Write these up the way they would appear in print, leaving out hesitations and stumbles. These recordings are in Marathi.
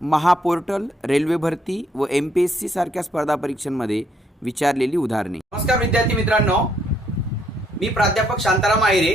महापोर्टल, रेल्वे भरती व MPSC सारख्या स्पर्धा परीक्षांमध्ये विचारलेली उदाहरणे। नमस्कार विद्यार्थी मित्रांनो, मी प्राध्यापक शांताराम आहिरे,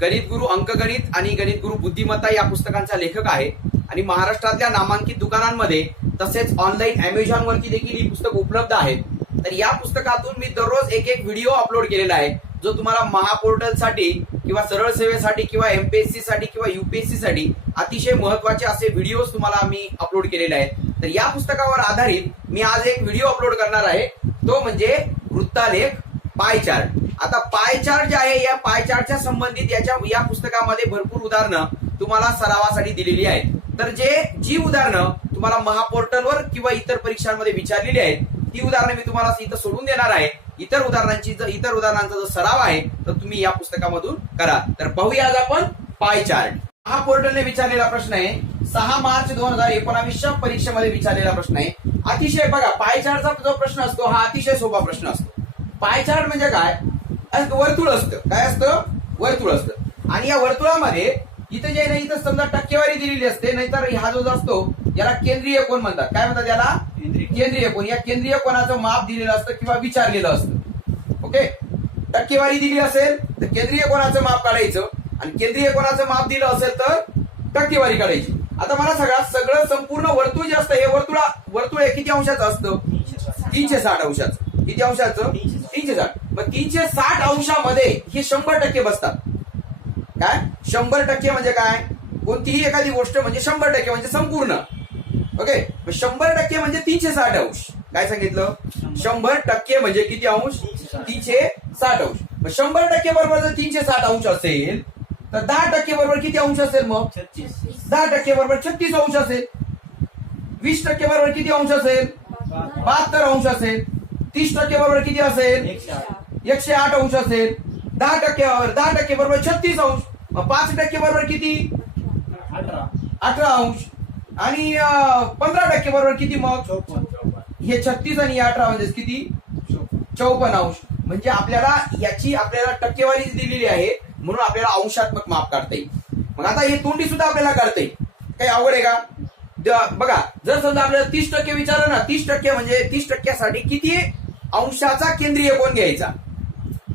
गणित गुरु अंकगणित आणि गणित गुरु बुद्धिमत्ता या पुस्तकांचा लेखक आहे आणि महाराष्ट्रातल्या नामांकित दुकानांमध्ये तसेच ऑनलाईन Amazon वरती देखील ही पुस्तक उपलब्ध आहेत। तर या पुस्तकातून मी दररोज एक व्हिडिओ अपलोड केलेला आहे जो तुम्हाला महापोर्टल साठी किंवा सरळ सेवेसाठी किंवा MPSC साठी किंवा UPSC साठी अतिशय महत्त्वाचे असे व्हिडिओज तुम्हाला मी अपलोड केलेले आहेत। तर या पुस्तकावर आधारित मी आज एक व्हिडिओ अपलोड करणार आहे, तो म्हणजे वृत्तालेख पाय चार्ट। आता पाय चार्ट जे आहे, या पाय चार्टच्या संबंधित या पुस्तकामध्ये भरपूर उदाहरणं तुम्हाला सरावासाठी दिलेली आहेत। तर जी उदाहरणं तुम्हाला महापोर्टलवर किंवा इतर परीक्षांमध्ये विचारलेली आहेत ती उदाहरणं मी तुम्हाला इथं सोडून देणार आहे। इतर उदाहरणांचा जो सराव आहे तर तुम्ही या पुस्तकामधून करा। तर पाहूया आज आपण पाय चार्ट। महापोर्टलने विचारलेला प्रश्न आहे, 6 मार्च 2019च्या परीक्षेमध्ये विचारलेला प्रश्न आहे। अतिशय बघा, पाय चार्टचा जो प्रश्न असतो हा अतिशय सोपा प्रश्न असतो। पाय चार्ट म्हणजे काय? वर्तुळ असतं। काय असतं? वर्तुळ असतं। आणि या वर्तुळामध्ये इथे जे नाही, इथं समजा टक्केवारी दिलेली असते, नाहीतर हा जो असतो याला केंद्रीय कोन म्हणतात। काय म्हणतात याला? केंद्रीय कोन। या केंद्रीय कोनाचं माप दिलेलं असतं किंवा विचारलेलं असतं। ओके, टक्केवारी दिली असेल तर केंद्रीय कोनाचं माप काढायचं आणि केंद्रीय कोनाचं माप दिलं असेल तर टक्केवारी काढायची। आता मला सगळं संपूर्ण वर्तुळ जे असतं, हे वर्तुळ हे किती अंशाचं असतं? 360 अंशाचं। किती अंशाचं? 360। मग 360 अंशामध्ये हे 100% बसतात। काय 100% म्हणजे काय? कोणतीही एखादी गोष्ट म्हणजे 100% म्हणजे संपूर्ण। ओके, 100% म्हणजे 360 अंश। काय सांगितलं? 100% म्हणजे किती अंश? 360 अंश। मग 100% बरोबर जर 360 अंश असेल तर 10% बरोबर किती अंश असेल? मग 10% बरोबर 36 अंश असेल। 20% बरोबर किती अंश असेल? 72 अंश असेल। 30% बरोबर किती असेल? 108 अंश असेल। 10% बरोबर 36 अंश। मग 5% बरोबर किती? 18 अंश। आणि 15% बरोबर किती? मग हे 36 आणि 18 म्हणजे किती? 54 अंश। म्हणजे आपल्याला टक्केवारी दिलेली आहे म्हणून आपल्याला अंशात्मक माप काढता येईल। मग आता हे तोंडी सुद्धा आपल्याला काढता येईल। काही अवघड आहे का? बघा, जर समजा आपल्याला 30% विचारलं ना, 30% म्हणजे 30% साठी किती अंशाचा केंद्रीय कोन घ्यायचा?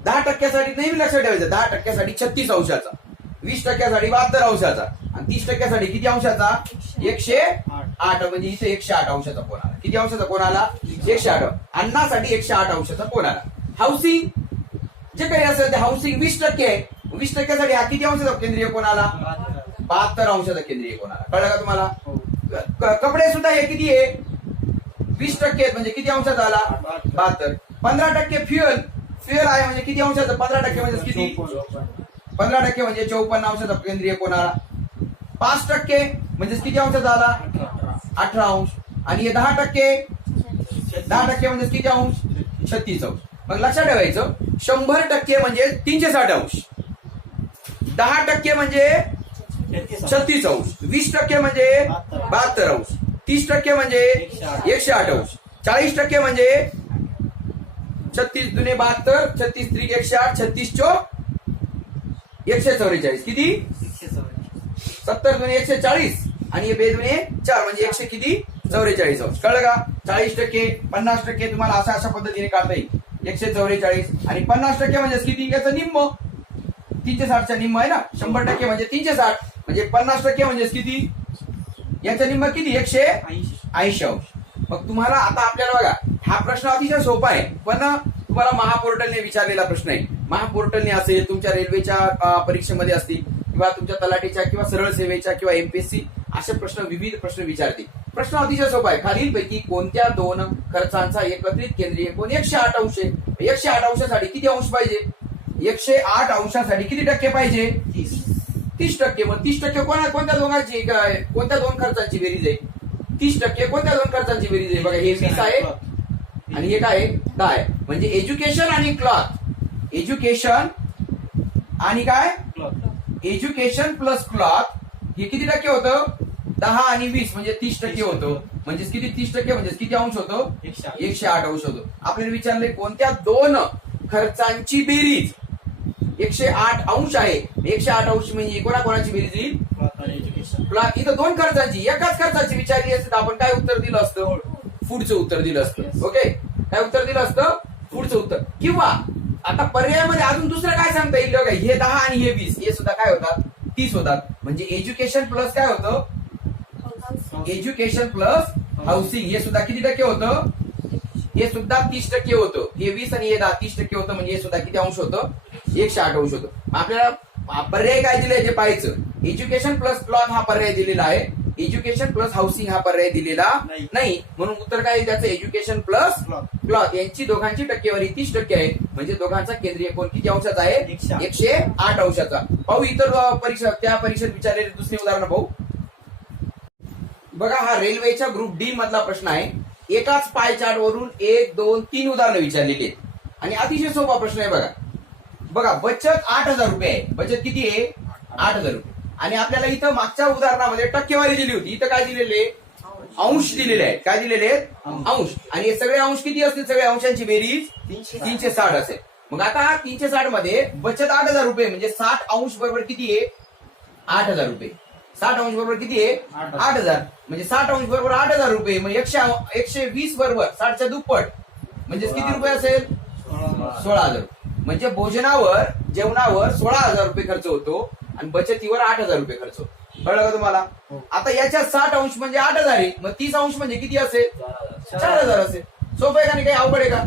10% साठी नेहमी लक्षात ठेवायचं, 10% साठी 36 अंशाचा, 20% साठी 72 अंशाचा आणि 30% साठी किती अंशाचा? 108। म्हणजे इथे 108 अंशाचा कोन आला। किती अंशाचा कोन आला? 108। अन्नासाठी 108 अंशाचा कोन आला। हाऊसिंग जे काही असेल ते हाऊसिंग 20% आहे। 20% साठी हा किती अंशाचा केंद्रीय कोन आला? 72 अंशाचा केंद्रीय कोन आला। कळलं का तुम्हाला? कपडे सुद्धा हे किती आहे? 20% म्हणजे किती अंशाचा आला? 72। 15% फ्युएल आहे म्हणजे किती अंशाचा? 15% म्हणजे किती? 15% म्हणजे 54 अंशाचा केंद्रीय कोन आला। 5% म्हणजे किती अंशाचा आला? 18 अंश। आणि हे 10% म्हणजे किती अंश? 36 अंश। मग लक्षात ठेवायचं, 100% म्हणजे 360 अंश, 10% म्हणजे 36 अंश, 20% म्हणजे 72 अंश, 30% म्हणजे 108 अंश, 40% म्हणजे 36 दुने 72, 36 त्रिक 108, 36 चौक 144। किती? 70 दुने 140 आणि हे 2 दुने 4 म्हणजे 100 किती? 44 अंश। कळलं का? 40%, 50% तुम्हाला अशा पद्धतीने काढता येईल। 144 आणि 50% म्हणजे किती? याचं निम्म, 360च्या निम्म आहे ना। 100% म्हणजे 360 म्हणजे 50% म्हणजे किती? याचं निम्म किती? 180 अंश। मग तुम्हाला आता आपल्याला बघा, हा प्रश्न अतिशय सोपा आहे पण तुम्हाला महापोर्टलने विचारलेला प्रश्न आहे। महापोर्टलने असेल, तुमच्या रेल्वेच्या परीक्षेमध्ये असतील किंवा तुमच्या तलाठीच्या किंवा सरळ सेवेच्या किंवा MPSC असे विविध प्रश्न विचारतील। प्रश्न अतिशय सोपा आहे। खालीलपैकी कोणत्या दोन खर्चांचा एकत्रित केंद्रीय कोन 108 अंश आहे? 108 अंशासाठी किती अंश पाहिजे? 108 अंशासाठी किती टक्के पाहिजे? 30%। मग 30% कोणत्या दोन खर्चांची बेरीज आहे? 30% कोणत्या दोन खर्चांची बेरीज आहे? बघा, हे 20 आहे आणि हे काय? 10 आहे। म्हणजे एज्युकेशन आणि क्लॉथ, एज्युकेशन आणि काय? एज्युकेशन प्लस क्लॉथ हे किती टक्के होतं? 10 आणि 20 म्हणजे 30% होतं। म्हणजे किती? 30% म्हणजे किती अंश होतं? 108 अंश होतो। आपल्याला विचारले कोणत्या दोन खर्चांची बेरीज 108 अंश आहे? 108 अंश म्हणजे कोणाची बेरीज येईल? प्लस इथं दोन खर्चाची एकाच खर्चाची विचारली असते तर आपण काय उत्तर दिलं असतं? पुढचं उत्तर दिलं असतं. ओके, काय उत्तर दिलं असतं? पुढचं उत्तर. किंवा आता पर्यायामध्ये अजून दुसरं काय सांगता येईल बघा, हे 10 आणि हे 20 हे सुद्धा काय होतात? 30 होतात. म्हणजे एज्युकेशन प्लस काय होतं? एज्युकेशन प्लस हाऊसिंग हे सुद्धा किती टक्के होतं? हे सुद्धा 30% होतं. हे 20 आणि हे 10 30% होतं. म्हणजे हे सुद्धा किती अंश होतं? 108 अंश होतं. आपल्याला पर्याय काय दिले जे पाहायचं? एज्युकेशन प्लस प्लॉट हा पर्याय दिलेला आहे, एज्युकेशन प्लस हाऊसिंग हा पर्याय दिलेला नाही. म्हणून उत्तर काय आहे त्याचं? Education plus plot. यांची दोघांची टक्केवारी 30% आहे. म्हणजे दोघांचा केंद्रीय कोण किती अंशाचा आहे? 108 अंशाचा. पाहू इतर परीक्षा त्या परीक्षेत विचारलेले दुसरे उदाहरण पाहू. बघा, हा रेल्वेच्या ग्रुप डी मधला प्रश्न आहे. एकाच पाय चार्ट वरून 1, 2, 3 उदाहरणं विचारलेली आहेत आणि अतिशय सोपा प्रश्न आहे. बघा बघा, बचत 8,000 रुपये आहे. बचत किती आहे? 8,000 रुपये. आणि आपल्याला इथं मागच्या उदाहरणामध्ये टक्केवारी दिली होती. इथं काय दिलेले? अंश दिलेले आहेत. काय दिलेले आहेत? अंश. आणि हे सगळे अंश किती असतील? सगळ्या अंशांची बेरीज 360 असेल. मग आता 360 मध्ये बचत 8,000 रुपये म्हणजे 60 अंश बरोबर किती आहे? 8,000 रुपये. 60 अंश बरोबर किती आहे? 8,000. म्हणजे 60 अंश बरोबर 8,000 रुपये. मग 120 बरोबर 60च्या दुप्पट म्हणजे किती रुपये असेल? 16,000. म्हणजे भोजनावर जेवणावर 16,000 रुपये खर्च होतो आणि बचतीवर 8,000 रुपये खर्च होतो. कळलं का तुम्हाला? आता याच्या 60 अंश म्हणजे 8,000 आहे. मग 30 अंश म्हणजे किती असेल? 4,000 असेल. सोपं आहे का नाही? काही अवघड आहे का?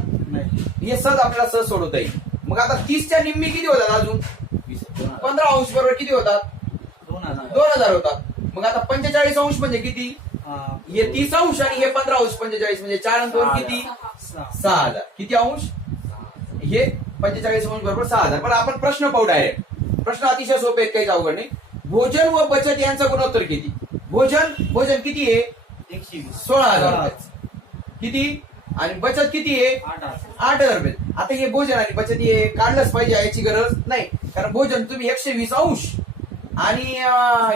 हे सहज आपल्याला सहज सोडवता येईल. मग आता 30च्या निम्मी किती होतात? अजून 15 अंश बरोबर किती होतात? 2,000 होतात. मग आता 45 अंश म्हणजे किती? हे 30 अंश आणि हे 15 अंश 45 म्हणजे 4 आणि 2 किती? 6,000. किती अंश? हे 45 अंश बरोबर 6,000. पण आपण प्रश्न पाहू डायरेक्ट. प्रश्न अतिशय सोपे आहेत, काहीच अवघड नाही. भोजन व बचत यांचा गुणोत्तर किती? भोजन किती आहे? 16,000 रुपये. किती? आणि बचत किती आहे? 8,000 रुपये. आता हे भोजन आणि बचत हे काढलंच पाहिजे, याची गरज नाही. कारण भोजन तुम्ही 120 अंश आणि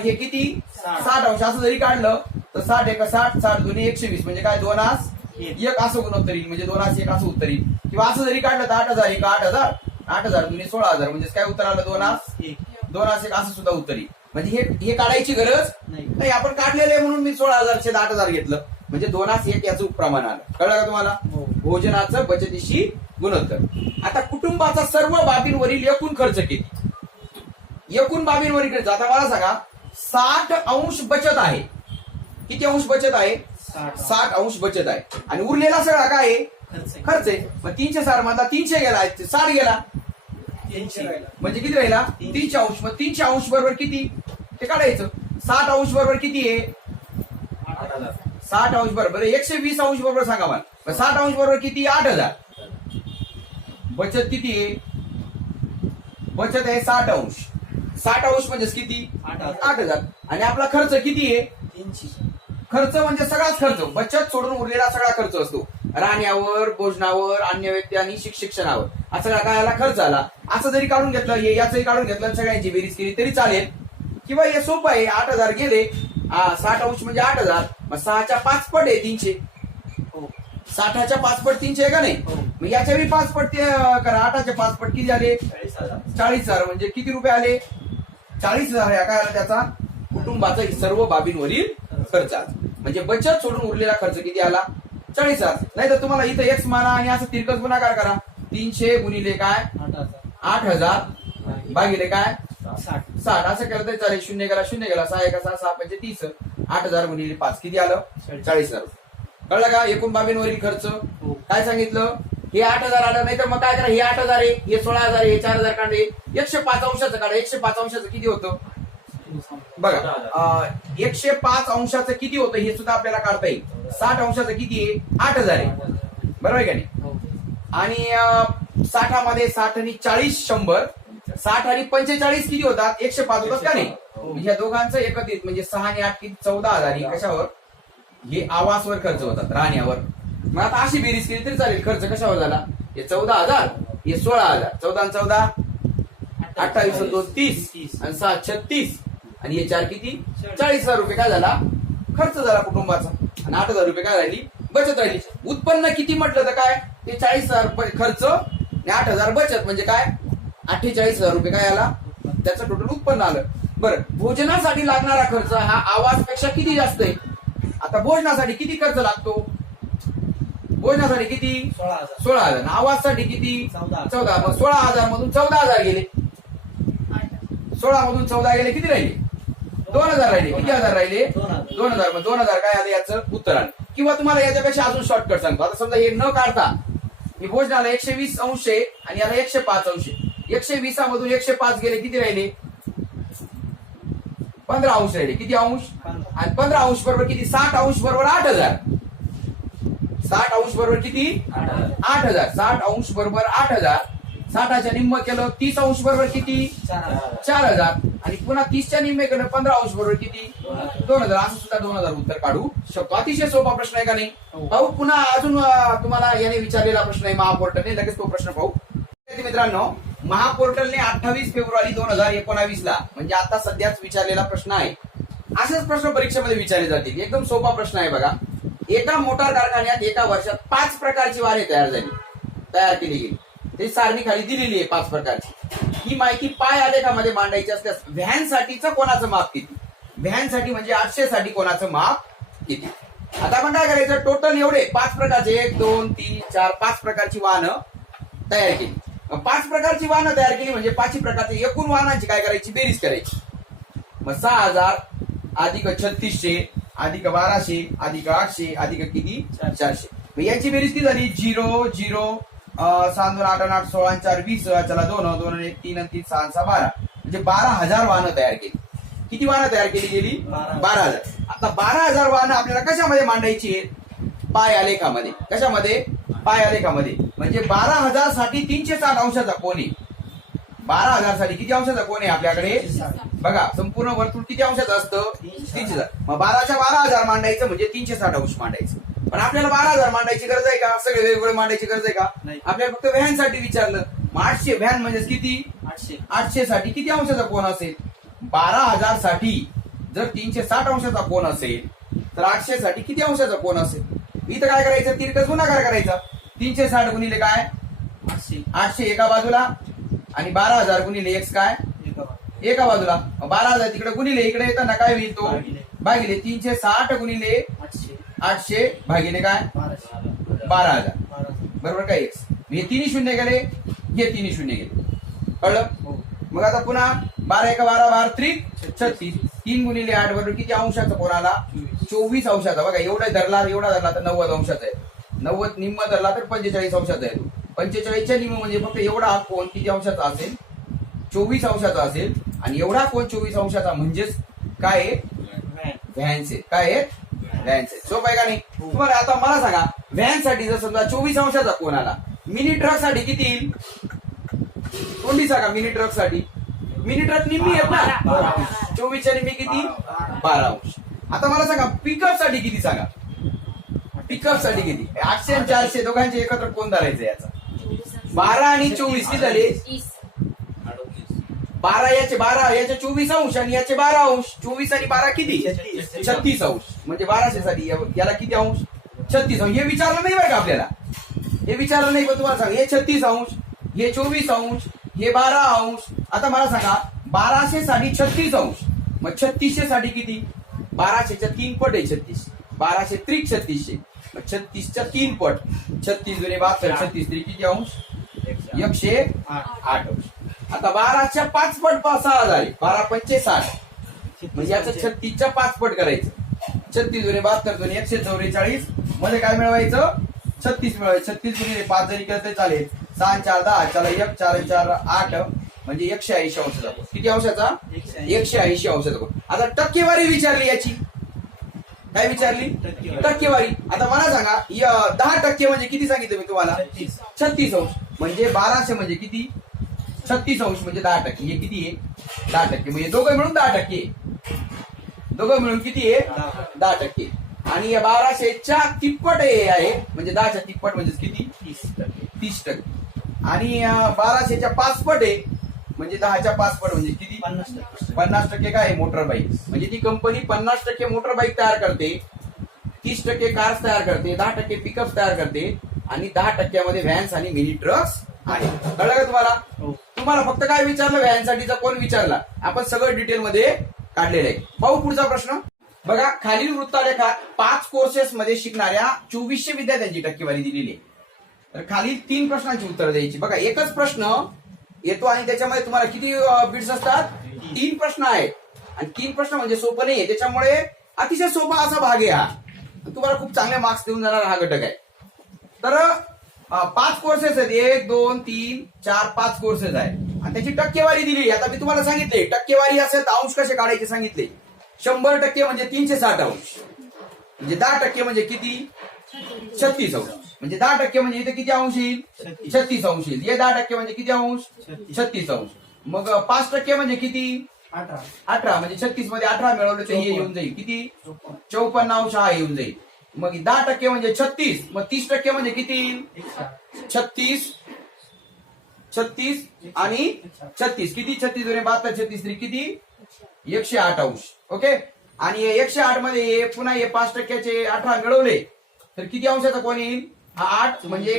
हे किती? 60 अंश असं जरी काढलं तर 60 एक 60, 60 दोन्ही 120 म्हणजे काय? 2 आस 1 असं गुणोत्तर येईल. म्हणजे 2 आस 1 असं उत्तर येईल. किंवा असं जरी काढलं तर 8,000 एक 8,000, 8,000 दोन्ही 16,000 म्हणजे काय उत्तर आलं? 2 आस 1 असं सुद्धा उत्तर येईल. म्हणजे हे काढायची गरज नाही. आपण काढलेलं आहे म्हणून मी 16,000 8,000 घेतलं. म्हणजे 2 आस 1 याचं प्रमाण आलं. कळलं का तुम्हाला? भोजनाचं बचतीशी गुणोत्तर. आता कुटुंबाचा सर्व बाबींवरील एकूण खर्च किती? एकूण बाबींवरील खर्च. आता मला सांगा, 60 अंश बचत आहे. किती अंश बचत आहे? 60 अंश बचत आहे. आणि उरलेला सगळा काय आहे? खर्च आहे. मग 360 मधला 300 गेला, 60 गेला म्हणजे किती राहिला? 300 अंश. मग 300 अंश बरोबर किती ते काढायचं. 60 अंश बरोबर किती आहे? 60 अंश बरोबर 120 अंश बरोबर सांगा मला. 60 अंश बरोबर किती? 8,000. बचत किती आहे? बचत आहे 60 अंश. 60 अंश म्हणजे किती? 8,000. आणि आपला खर्च किती आहे? 300. खर्च म्हणजे सगळाच खर्च, बचत सोडून उरलेला सगळा खर्च असतो. राहण्यावर, भोजनावर, अन्य व्यक्ती आणि शिक्षणावर हा सगळा काय आला? खर्च आला. असं जरी काढून घेतलं, हे याचंही काढून घेतलं, सगळ्यांची बेरीज केली तरी चालेल. किंवा हे सोपं आहे. 8,000 गेले, 60 अंश म्हणजे 8,000. मग 6च्या 5 पट आहे 300. 60च्या 5 पट 300 आहे का नाही? मग याच्याही 5 पट करा. 8च्या 5 पट किती आले? 40,000. म्हणजे किती रुपये आले? 40,000. या काय आला त्याचा? कुटुंबाचा सर्व बाबींवरील खर्च. म्हणजे बचत सोडून उरलेला खर्च किती आला? 40,000. नाही तर तुम्हाला इथं एक्स माना आणि असं तिरकस गुणाकार करा. 300 गुणिले काय? 8,000 भागिले काय? 60 असं केलं तरी चालेल. 0 गेला 0 गेला 6 1 6 6 म्हणजे 30. 8,000 गुणिले 5 किती आलं? 40,000. कळलं का? एकूण बाबींवरील खर्च काय सांगितलं? हे 8,000 आलं. नाही तर मग काय करा, हे 8,000 आहे, हे 16,000 आहे, हे 4,000 काढले. 105 अंशाचं काढा. 105 अंशाचं किती होतं? बघा, 105 अंशाचं किती होतं हे सुद्धा आपल्याला काढता येईल. 60 अंशाचं किती आहे? 8,000 आहे. बरोबर आहे का नाही? आणि 60 मध्ये 60 आणि 40 100. 60 आणि 45 किती होतात? 105 होतात का नाही? ह्या दोघांचं एकत्रित म्हणजे 6 आणि 8 किती? 14,000. कशावर? हे आवासवर खर्च होतात, राहण्यावर. मग आता अशी बेरीज केली तरी चालेल. खर्च कशावर झाला? हे 14,000, हे 16,000. 14 आणि 14 28 2 30 आणि 6 36 आणि हे 4 किती? 40,000 रुपये काय झाला? खर्च झाला कुटुंबाचा. आणि 8,000 रुपये काय राहिली? बचत राहिली. उत्पन्न किती म्हटलं तर काय? ते 40,000 रुपये खर्च आणि 8,000 बचत म्हणजे काय? 48,000 रुपये काय आला? त्याचं टोटल उत्पन्न आलं. बरं, भोजनासाठी लागणारा खर्च हा आवाजपेक्षा किती जास्त आहे? आता भोजनासाठी किती खर्च लागतो? भोजनासाठी किती? 16,000. आवाजसाठी किती? 14. मग 16,000 मधून 14,000 गेले. 16 मधून 14 गेले, किती राहिले? 2,000 राहिले. किती हजार राहिले? 2,000. मग 2,000 काय आलं याचं उत्तर आलं. किंवा तुम्हाला याच्यापेक्षा अजून शॉर्टकट सांगतो. आता समजा हे न काढता मी भोजनाला 120 अंश आहे आणि याला 105 अंश आहे. 120 मधून 105 गेले, किती राहिले? 15 अंश राहिले. किती अंश? आणि 15 अंश बरोबर किती? 60 अंश बरोबर 8,000. 60 अंश बरोबर किती? 8,000. 60 अंश बरोबर 8,000. 60च्या निम्म केलं 30 अंश बरोबर किती? 4,000. आणि पुन्हा 30च्या निम्मे केलं 15 अंश बरोबर किती? 2,000. असं सुद्धा 2,000 उत्तर काढू शकतो. अतिशय सोपा प्रश्न आहे का नाही? पाहू पुन्हा अजून तुम्हाला याने विचारलेला प्रश्न आहे महापोर्टलने. लगेच तो प्रश्न पाहू. मित्रांनो, महापोर्टलने 28 फेब्रुवारी 2019 ला म्हणजे आता सध्याच विचारलेला प्रश्न आहे. असेच प्रश्न परीक्षेमध्ये विचारले जातील. एकदम सोपा प्रश्न आहे बघा. एका मोटार कारखान्यात एका वर्षात 5 प्रकारची वाहने तयार केली गेली. ते सारणी खाली दिलेली आहे 5 प्रकारची. ही माहिती पाय आलेखामध्ये मांडायची असल्यास व्हॅनसाठीचं कोणाचं माप किती? व्हॅनसाठी म्हणजे 800 साठी कोणाचं माप किती? आता आपण काय करायचं? टोटल एवढे 5 प्रकारचे 1, 2, 3, 4 5 प्रकारची वाहनं तयार केली. 5 प्रकारची वाहनं तयार केली म्हणजे 5 प्रकारची एकूण वाहनांची काय करायची? बेरीज करायची. मग 6,000 अधिक 3600 अधिक 1200 अधिक 800 अधिक किती? 400. मग याची बेरीज किती झाली? 0 0 7 2 8 8 16 4 20 चला 2 2 1 3 3 6 6 12 म्हणजे 12,000 वाहनं तयार केली. किती वाहनं तयार केली गेली? 12,000. आता 12,000 वाहनं आपल्याला कशामध्ये मांडायची आहेत? पाय आलेखामध्ये. कशामध्ये? पाय आलेखामध्ये. म्हणजे 12,000 साठी 360 अंशाचा कोन आहे. 12,000 साठी किती अंशाचा कोन आहे आपल्याकडे? बघा, संपूर्ण वर्तुळ किती अंशाचं असतं? 360. मग 12च्या 12,000 मांडायचं म्हणजे 360 अंश मांडायचं. पण आपल्याला 12,000 मांडायची गरज आहे का? सगळे वेगवेगळे मांडायची गरज आहे का? आपल्याला फक्त व्हॅन साठी विचारलं. मग 800 व्हॅन म्हणजे किती? 800 साठी किती अंशाचा कोन असेल? 12,000 साठी जर 360 अंशाचा कोन असेल तर 800 साठी किती अंशाचा कोन असेल? इथं काय करायचं? तिरकस गुणाकार करायचा. 360 गुणिले काय? 800 एका बाजूला आणि 12,000 गुणिले x काय? एका बाजूला. 12,000 तिकडे गुणिले इकडे येताना काय होईल? तो भागिले 360 गुणिले 800 भागिले काय? 12,000 बरोबर काय? x. हे 3 शून्य गेले, हे 3 शून्य गेले. कळलं? मग आता पुन्हा 12 1 12 12 त्रिक 36. 3 गुणिले 8 बरोबर किती अंशाचा कोन आला? 24 अंशाचा. बघा, एवढा धरला तर 90 अंशाचा आहे. 90 निम्म धरला तर 45 अंशाचा आहे. 45च्या निम्म म्हणजे फक्त एवढा कोन किती अंशाचा असेल? 24 अंशाचा असेल. आणि एवढा कोन 24 अंशाचा म्हणजेच काय आहे? व्हॅन्स आहे. काय आहे? व्हॅन्स आहे. सोपं आहे का नाही? तुम्हाला आता मला सांगा, व्हॅन साठी जर समजा 24 अंशाचा कोन आला, मिनी ट्रक साठी किती येईल? कोणती सांगा? मिनी ट्रक साठी मिनी ट्रक निम्मी आहेत ना? 24च्या निम्मी किती? 12 अंश. आता मला सांगा पिकअप साठी किती सांगा? पिकअप साठी किती? 800 आणि 400 दोघांचे एकत्र कोण धरायचं याचा? 12 आणि 24 किती झाले? 12 याचे 24 अंश आणि याचे 12 अंश. 24 आणि 12 किती? 36 अंश. म्हणजे 1200 साठी याला किती अंश? 36 अंश. हे विचारलं नाही बरं का आपल्याला? हे विचारलं नाही. पण तुम्हाला सांगा, हे 36 अंश, हे 24 अंश, हे 12 अंश. आता मला सांगा 1200 साठी 36 अंश. मग 3600 साठी किती? 1200च्या 3 पट आहे 36. 1200 त्रिक 3600. मग 36च्या 3 पट. 36 दुने 72. 36 त्रिक किती अंश? 108 अंश. आता 12च्या 5 पट 6 झाले. 12 पंचे 60. म्हणजे याचं 36च्या 5 पट करायचं. 36 दुने 72 दुने 144. मध्ये काय मिळवायचं? 36 मिळवायचं. 36 गुणिले 5 जरी केलं तरी चालेल. 6 4 10 चला 1 4 4 8 म्हणजे 180 अंशाचा कोन. किती अंशाचा? 180 अंशाचा कोन. आता टक्केवारी विचारली याची. काय विचारली? टक्केवारी. आता मला सांगा 10% म्हणजे किती सांगितलं मी तुम्हाला? 36 अंश. म्हणजे 1200 म्हणजे किती? 36 अंश म्हणजे 10%. हे किती आहे? 10%. म्हणजे दोघं मिळून 10%. दोघं मिळून किती आहे? 10%. आणि या 1200च्या तिप्पट आहे म्हणजे 10च्या तिप्पट म्हणजे किती? 30%. आणि 1200च्या 5 पट आहे म्हणजे 10च्या 5 पट म्हणजे किती? 50%. काय? Motor bike. म्हणजे ती कंपनी 50% मोटर बाईक तयार करते, 30% कार्स तयार करते, 10% पिकअप तयार करते आणि 10% मध्ये व्हॅन्स आणि मिनी ट्रक्स आहे. कळलं का तुम्हाला? तुम्हाला फक्त काय विचारलं व्यायांसाठीचा कोण विचारला, आपण सगळं डिटेलमध्ये काढलेलं आहे. पाहू पुढचा प्रश्न. बघा, खालील वृत्तालेखात 5 कोर्सेस मध्ये शिकणाऱ्या 2400 विद्यार्थ्यांची टक्केवारी दिलेली आहे. तर खालील 3 प्रश्नांची उत्तरं द्यायची. बघा, एकच प्रश्न येतो आणि त्याच्यामध्ये तुम्हाला किती बिट्स असतात? 3 प्रश्न आहेत. आणि 3 प्रश्न म्हणजे सोपं नाहीये, त्याच्यामुळे अतिशय सोपा असा भाग आहे हा. तुम्हाला खूप चांगले मार्क्स देऊन जाणार हा घटक आहे. तर 5 कोर्सेस आहेत, 1 2 3 4 5 कोर्सेस आहेत आणि त्याची टक्केवारी दिली. आता मी तुम्हाला सांगितले टक्केवारी असेल तर अंश कसे काढायचे सांगितले. 100% म्हणजे 360 अंश, म्हणजे 10% म्हणजे किती? 36 अंश. म्हणजे 10% म्हणजे इथे किती अंश येईल? 36 अंश येईल. हे 10% म्हणजे किती अंश? 36 अंश. मग 5% म्हणजे किती? 18. म्हणजे 36 मध्ये 18 मिळवलं तर हे येऊन जाईल किती? 54 अंश हा येऊन जाईल. मग 10% म्हणजे 36. मग 30% म्हणजे किती? 36 आणि 36 किती? 36 2 72, 36 3 किती? 108 अंश. ओके. आणि 108 मध्ये पुन्हा हे 5%चे 18 मिळवले तर किती अंशाचा कोण येईल? हा 8 म्हणजे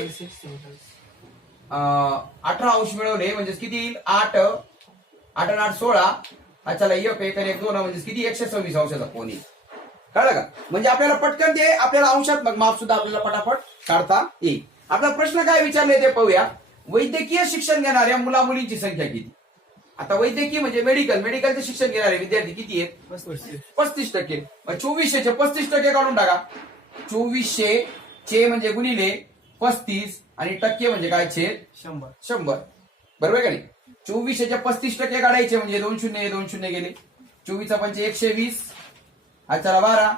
18 अंश मिळवले म्हणजे किती येईल? 8 8 आणि 8 16. चला 1 1 1 2 म्हणजे किती? 126 अंशाचा कोण येईल. कळलं का? म्हणजे आपल्याला पटकन ते आपल्याला अंशात मग माप सुद्धा आपल्याला पटापट काढता येईल. आपला प्रश्न काय विचारले ते पाहूया. वैद्यकीय शिक्षण घेणाऱ्या मुला मुलींची संख्या किती? आता वैद्यकीय म्हणजे मेडिकलचं शिक्षण घेणारे विद्यार्थी किती आहेत? 35%. मग 2400 चे 35% काढून टाका. 2400 चे म्हणजे गुणिले 35 आणि टक्के म्हणजे काय? छेद 100. बरोबर का नाही? 2400 चे 35% काढायचे म्हणजे 2 शून्य गेले. 24 पंचे 120. चला 12.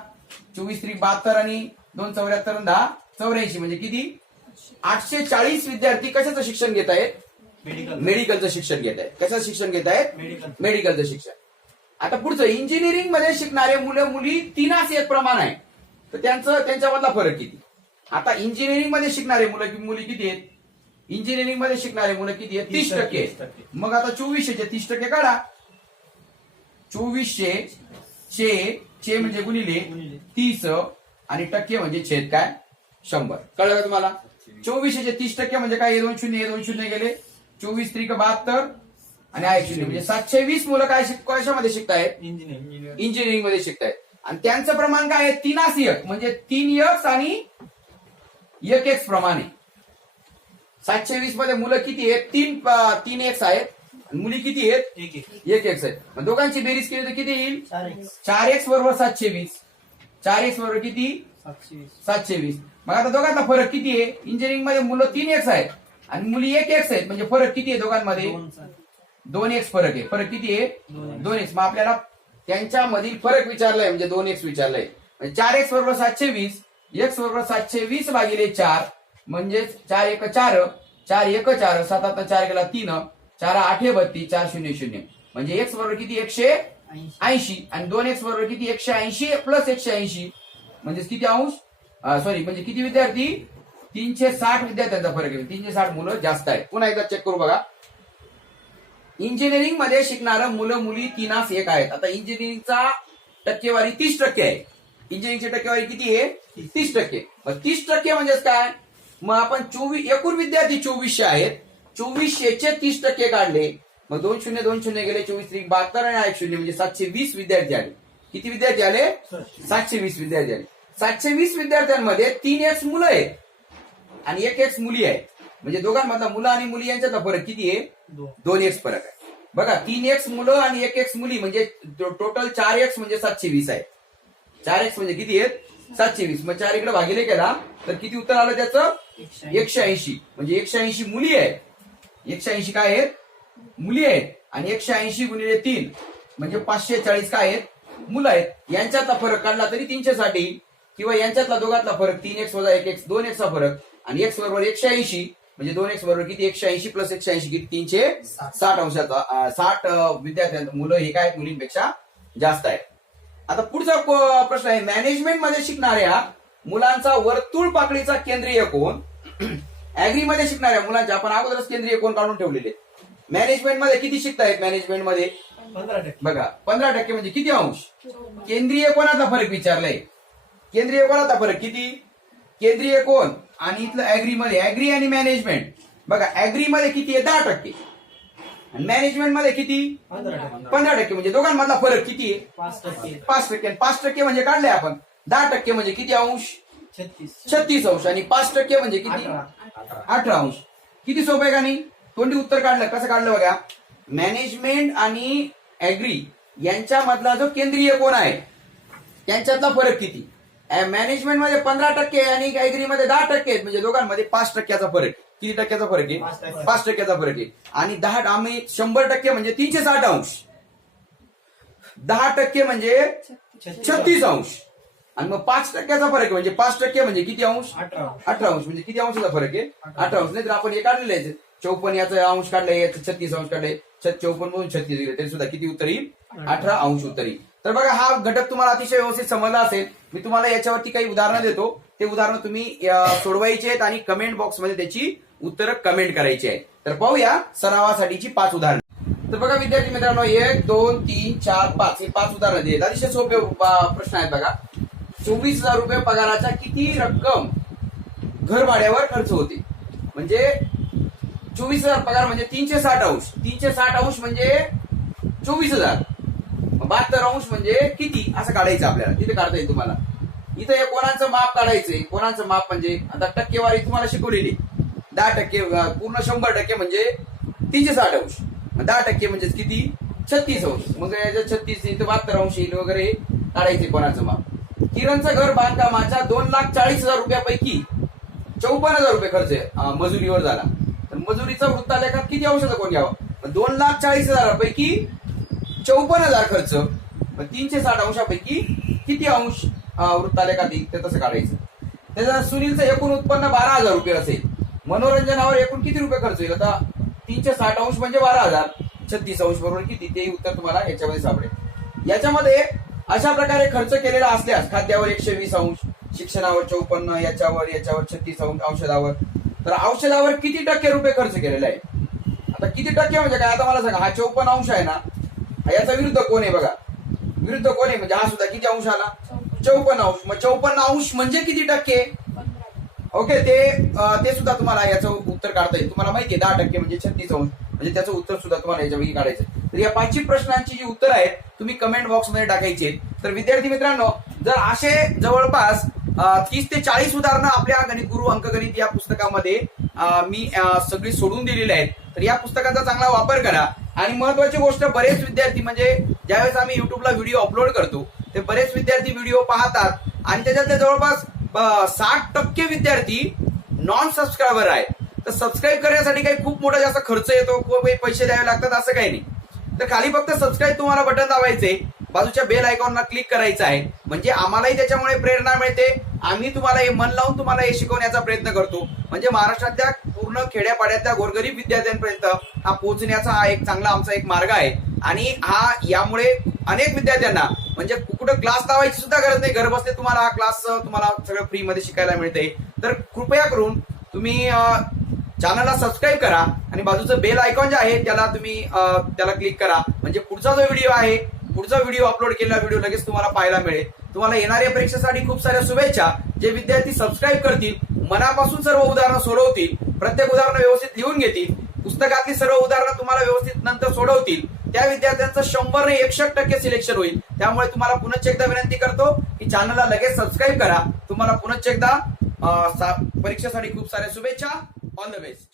24 3 72 आणि 2 74 10 84 म्हणजे किती? 840 विद्यार्थी कशाचं शिक्षण घेत आहेत? मेडिकलचं शिक्षण घेत आहेत. कशाचं शिक्षण घेत आहेत? मेडिकलचं शिक्षण. आता पुढचं, इंजिनिअरिंग मध्ये शिकणारे मुलं मुली 3 एक प्रमाण आहे तर त्यांच्यामधला फरक किती? आता इंजिनिअरिंग मध्ये शिकणारे मुली किती आहेत? इंजिनिअरिंग मध्ये शिकणारे मुलं किती आहेत? 30%. मग आता 2400 चे 30% काढा. 2400 चे म्हणजे गुणिले 30 आणि टक्के म्हणजे छेद काय? 100. कळलं का तुम्हाला? 2400 चे 30% म्हणजे काय? 2 शून्य गेले. 24 3 72 आणि 1 शून्य म्हणजे 720 मुलं काय कशामध्ये शिकतायत? इंजिनिअरिंग मध्ये शिकतायत. आणि त्यांचं प्रमाण काय आहे? 3 एक म्हणजे 3 एक्स आणि 1 एक्स प्रमाण आहे. 720 मध्ये मुलं किती आहेत? 3 एक्स आहेत. मुली किती आहेत? 1 एक्स आहेत. मग दोघांची बेरीज केली तर किती येईल? 4x बरोबर 720. 4x बरोबर किती? 720. मग आता दोघांचा फरक किती आहे? इंजिनिअरिंग मध्ये मुलं 3 एक्स आहेत आणि मुली 1 एक्स आहेत म्हणजे फरक किती आहे दोघांमध्ये? 2x फरक आहे. फरक किती आहे? 2x. मग आपल्याला त्यांच्यामधील फरक विचारलाय म्हणजे 2x विचारलाय. 4x बरोबर 720. x बरोबर 720 भागिले 4 म्हणजे 4 1 4 4 1 4 7 8 4 गेला 3 4 8 32 4 0 0 म्हणजे x बरोबर किती? 180 आणि 2x बरोबर किती? 180 प्लस 180 म्हणजे किती अंश? सॉरी म्हणजे किती विद्यार्थी? 360 विद्यार्थ्यांचा फरक आहे. 360 मुलं जास्त आहेत. पुन्हा एकदा चेक करू बघा. इंजिनिअरिंग मध्ये शिकणारं मुलं मुली 3 एक आहेत. आता इंजिनिअरिंगचा टक्केवारी 30% आहे. इंजिनिअरिंगची टक्केवारी किती आहे? 30%. मग 30% म्हणजेच काय? मग आपण एकूण विद्यार्थी 2400 आहेत. 2400 चे 30% काढले मग 2 शून्य गेले. 24 3 72 आणि 1 शून्य म्हणजे 720 विद्यार्थी आले. किती विद्यार्थी आले? 720 विद्यार्थी आले. 720 विद्यार्थ्यांमध्ये 3x मुलं आहेत आणि 1x मुली आहेत. म्हणजे दोघांमधला मुलं आणि मुली यांच्यातला फरक किती आहे? 2x फरक आहे. बघा 3x मुलं आणि 1x मुली म्हणजे टोटल 4x म्हणजे 720 आहे. 4x म्हणजे किती आहेत? 720. मग 4 इकडे भागिले केला तर किती उत्तर आलं त्याचं? 180. म्हणजे 180 मुली आहेत. 180 काय आहेत? मुली आहेत. आणि 180 गुणिले 3 म्हणजे 540 काय आहेत? मुलं आहेत. यांच्यातला फरक काढला तरी 360 येईल किंवा यांच्यातला दोघांतला फरक 3x वजा 1x 2x चा फरक आणि x बरोबर 180 म्हणजे 2x बरोबर किती? 180 प्लस 180 किती? 360 अंशाचा 60 विद्यार्थ्यांचं मुलं हे काय मुलींपेक्षा जास्त आहे. आता पुढचा प्रश्न आहे, मॅनेजमेंट मध्ये शिकणाऱ्या मुलांचा वर्तुळ पाकळीचा केंद्रीय कोन ऍग्री मध्ये शिकणाऱ्या मुलांच्या आपण अगोदरच केंद्रीय कोन काढून ठेवलेले. मॅनेजमेंट मध्ये किती शिकतायत? मॅनेजमेंट मध्ये 15%. बघा 15% म्हणजे किती अंश? केंद्रीय कोणाचा फरक विचारलाय. केंद्रीय कोणाचा फरक किती? केंद्रीय कोन आणि इथलं ऍग्री मध्ये ऍग्री आणि मॅनेजमेंट बघा ऍग्री मध्ये किती आहे? 10%. आणि मॅनेजमेंट मध्ये किती 15% म्हणजे दोघांमधला फरक किती आहे 5%. 5% म्हणजे काढले आपण 10% म्हणजे किती अंश 36 अंश आणि 5% म्हणजे किती 18 अंश. किती सोपं आहे का नाही. तोंडी उत्तर काढलं. कसं काढलं बघा. मॅनेजमेंट आणि ऍग्री यांच्यामधला जो केंद्रीय कोण आहे त्यांच्यातला फरक किती. मॅनेजमेंट मध्ये 15% आणि ऍग्री मध्ये 10% म्हणजे दोघांमध्ये 5%चा फरक. किती टक्क्याचा फरक आहे 5%चा फरक आहे. आणि 100% म्हणजे 360 अंश. 10% म्हणजे 36 अंश. आणि मग 5%चा फरक आहे म्हणजे 5% म्हणजे किती अंश 18 अंश. म्हणजे किती अंशाचा फरक आहे 18 अंश. नाही तर आपण हे काढलेलं आहे 54 याचा अंश काढलाय याचं 36 अंश काढलाय 54 म्हणून 36 दिले तरी सुद्धा किती उत्तर येईल 18 अंश उत्तर येईल. तर बघा हा घटक तुम्हाला अतिशय व्यवस्थित समजला असेल. मी तुम्हाला याच्यावरती काही उदाहरणं देतो. ते उदाहरणं तुम्ही सोडवायची आहेत आणि कमेंट बॉक्समध्ये त्याची उत्तरं कमेंट करायची आहेत. तर पाहूया सरावासाठीची 5 उदाहरणं. तर बघा विद्यार्थी मित्रांनो 1 2 3 4 5 हे 5 उदाहरणं दिलेत. अतिशय सोपे प्रश्न आहेत बघा. 24,000 रुपये पगाराच्या किती रक्कम घर भाड्यावर खर्च होते. म्हणजे 24,000 पगार म्हणजे 360 अंश. 360 अंश म्हणजे 24,000. 72 अंश म्हणजे किती असं काढायचं आपल्याला. तिथे काढता येईल तुम्हाला. इथं हे कोणाचं माप काढायचंय. कोणाचं माप म्हणजे आता टक्केवारी तुम्हाला शिकवलेली 10% पूर्ण 100% म्हणजे 360 अंश. 10% म्हणजे किती 36 अंश. मग याच्यात 36 इथं 72 अंश येईल वगैरे काढायचे कोणाचं माप. किरणचं घर बांधकामाच्या 2,40,000 रुपयापैकी 54,000 रुपये खर्च मजुरीवर झाला. तर मजुरीचा वृत्तालेखात किती अंशाचा कोण घ्यावा. 2,40,000 पैकी 54,000 खर्च. 360 अंशापैकी किती अंश वृत्तालेखात येईल ते तसं काढायचं. त्याचा सुनीलचं एकूण उत्पन्न 12,000 रुपये असेल. मनोरंजनावर एकूण किती रुपये खर्च होईल. आता 360 अंश म्हणजे 12,000. 36 अंश बरोबर किती ते उत्तर तुम्हाला याच्यामध्ये सापडेल. याच्यामध्ये अशा प्रकारे खर्च केलेला असल्यास खाद्यावर 120 अंश, शिक्षणावर 54, याच्यावर 36 अंश, औषधावर. तर औषधावर किती टक्के रुपये खर्च केलेला आहे. आता किती टक्के म्हणजे काय आता मला सांगा. हा 54 अंश आहे ना. याचा विरुद्ध कोण आहे बघा. विरुद्ध कोण आहे म्हणजे हा सुद्धा किती अंश आला 54 अंश. मग 54 अंश म्हणजे किती टक्के. ओके ते सुद्धा तुम्हाला याचं उत्तर काढता येईल. तुम्हाला माहिती आहे 10% म्हणजे 36 अंश म्हणजे त्याचं उत्तर सुद्धा तुम्हाला याच्यापैकी काढायचं. तर या 5 प्रश्नांची जी उत्तर आहेत तुम्ही कमेंट बॉक्समध्ये टाकायची आहेत. तर विद्यार्थी मित्रांनो जर असे जवळपास 30 ते 40 उदाहरणं आपल्या गणित गुरु अंकगणित या पुस्तकामध्ये मी सगळी सोडून दिलेली आहेत. तर या पुस्तकाचा चांगला वापर करा. आणि महत्वाची गोष्ट बरेच विद्यार्थी म्हणजे ज्यावेळेस आम्ही युट्यूबला व्हिडिओ अपलोड करतो ते बरेच विद्यार्थी व्हिडिओ पाहतात आणि त्याच्यातले जवळपास 60% विद्यार्थी नॉन सबस्क्रायबर आहे. तर सबस्क्राईब करण्यासाठी काही खूप मोठा जास्त खर्च येतो किंवा पैसे द्यावे लागतात असं काही नाही. तर खाली फक्त सबस्क्राईब तुम्हाला बटन दाबायचे. बाजूच्या बेल आयकॉनला क्लिक करायचं आहे. म्हणजे आम्हालाही त्याच्यामुळे प्रेरणा मिळते. आम्ही तुम्हाला हे मन लावून तुम्हाला हे शिकवण्याचा प्रयत्न करतो. म्हणजे महाराष्ट्रातल्या पूर्ण खेड्यापाड्यातल्या गोरगरीब विद्यार्थ्यांपर्यंत हा पोहोचण्याचा हा एक चांगला आमचा एक मार्ग आहे. आणि हा यामुळे अनेक विद्यार्थ्यांना म्हणजे कुठं क्लास लावायची सुद्धा गरज नाही. घर बसले तुम्हाला हा क्लास तुम्हाला सगळं फ्री मध्ये शिकायला मिळते. तर कृपया करून तुम्ही चॅनलला सबस्क्राईब करा आणि बाजूचं बेल आयकॉन जे आहे त्याला क्लिक करा. म्हणजे पुढचा जो व्हिडिओ आहे पुढचा व्हिडिओ अपलोड केलेला व्हिडिओ लगेच तुम्हाला पाहायला मिळेल. तुम्हाला येणाऱ्या परीक्षेसाठी खूप साऱ्या शुभेच्छा. जे विद्यार्थी सबस्क्राईब करतील मनापासून सर्व उदाहरणं सोडवतील प्रत्येक उदाहरणं व्यवस्थित लिहून घेतील पुस्तकातली सर्व उदाहरणं तुम्हाला व्यवस्थित नंतर सोडवतील त्या विद्यार्थ्यांचं 100 ने 100% सिलेक्शन होईल. त्यामुळे तुम्हाला पुनश्च एकदा विनंती करतो की चॅनलला लगेच सबस्क्राईब करा. तुम्हाला पुनश्च एकदा परीक्षेसाठी खूप साऱ्या शुभेच्छा. All the best.